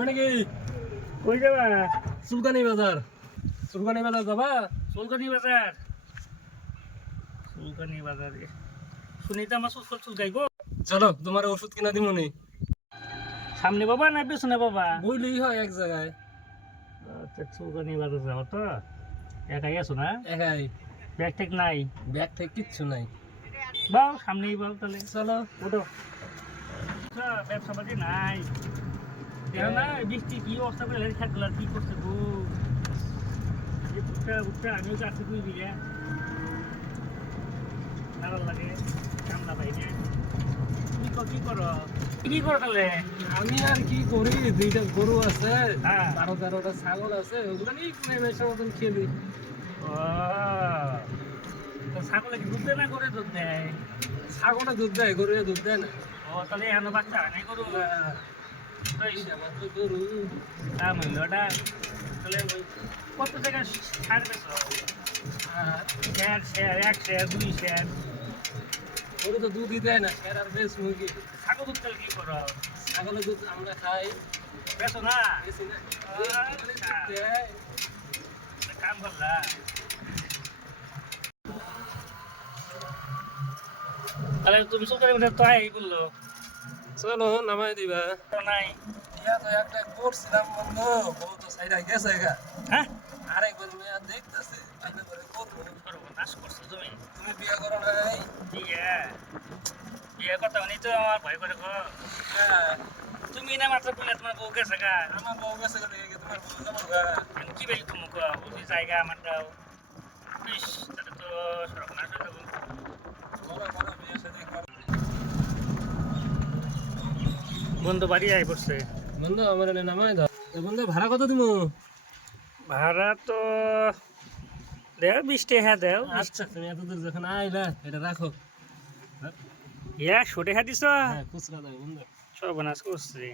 যাবে নাকি? কই যাবা? চুলকানি বাজার। চুলকানি বাজার যাবা? চুলকানি বাজার। চুলকানি বাজারে শুনি তো আমার চুলকাই গো। চলো তোমার ওষুধ কিনা দিমুনি। সামনে বাবা না পেছনে বাবা? বইলেই হয় এক জায়গায়। আচ্ছা চুলকানি বাজার যাও তো? একাই আছো না? একাই। ব্যাগ ট্যাগ নাই? ব্যাগ থেকে কিচ্ছু নাই। বাও সামনেই বল তাহলে। চলো ওঠো। ব্যবসা পাতি নাই। দেখো না বৃষ্টি কি অবস্থা করে খেতগুলা কি করছে গো। উঠটা উঠটা আমিও কাছে দুই বিঘা নাড়ার লাগে কামলা পাই না। কি করো তাহলে? আমি আর কি করি, দুইটা গরু আছে, হ্যাঁ। 12-13টা ছাগল আছে, ওগুলো নিয়ে কোনো মেশার মতন খেলি। ও তো ছাগলে কি দুধ দেয় না করে দুধ দেয়? ছাগলটা দুধ দেয়, গরু দুধ দেয় না। ও তাহলে এখনো বাচ্চা হয় নাই গরু? এইটা মাত্র গরু। মূল্যটা তাহলে ওই কত জায়গায় ছাড় পেছো? শেয়ার এক শেয়ার দুই শেয়ার। গরু তো দুধই দেয় না, সের আর বেশ মুরগি। ছাগল দুধ তাহলে কি করো? ছাগলের দুধ আমরা খাই, বেছো না? বেশি না। আচ্ছা, দেয়। কাম করলা। তাহলে তুমি সরকারি মধ্যে তো এই বললো চলো নামাই দিবা। তো নাই। ইয়া তো একটা করছিলাম বন্ধু, বউ তো সাইডা গেছে গা। হ্যাঁ আরেকবার মেয়ে দেখতেছে, তাহলে করে করবো। সর্বনাশ করছো তুমি। তুমি বিয়ে করো নাই? বিয়ে বিয়ে কথা উনি তো আমার ভয় করে গো। হ্যাঁ, তুমি না মাত্র বললে তোমার বউ গেছে গা। আমার বউ গেছে গা, দেখে তোমার বউ যাবো গা। আমি কি ভাই তুমি ওই জায়গা আমারটাও ইস তাহলে তো সর্বনাশ হয়ে যাবো। করো করো, বিয়ে সাথে করো। বন্ধু বাড়ি আই পড়ছে। বন্ধু আমার এনে নামাই দাও। তো বন্ধু ভাড়া কত দিমু? ভাড়া তো দেও 20 টাকা দেও। আচ্ছা তুমি এত দূর যখন আইলা, এটা রাখো। ইয়া 100 টাকা দিছ? হ্যাঁ খুচরা দাও বন্ধু। সর্বনাশ করছি।